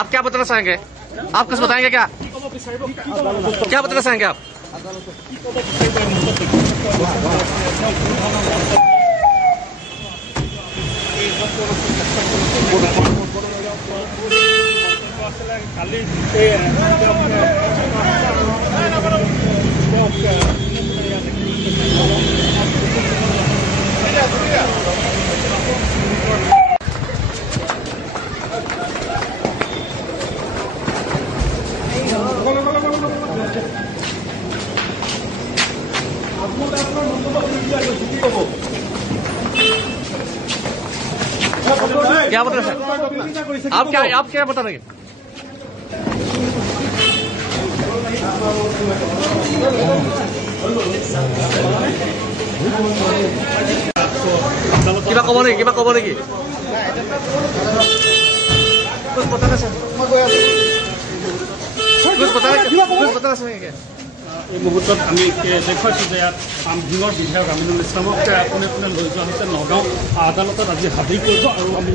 आप क्या बताना चाहेंगे? आप कुछ बताएंगे क्या? क्या बताना चाहेंगे आप? क्या बता रहे हैं? आप क्या बता रहे हैं? किबा कब नेকি कुछ बताना चाहेंगे? এই মুহূৰ্তত আমি দেখুৱাইছোঁ যে ইয়াত আমভিঙৰ বিধায়ক আমিনুল ইছলামক পোনে পোনে লৈ যোৱা হৈছে নগাঁও আদালতত আজি হাজিৰ কৰিব আৰু আমি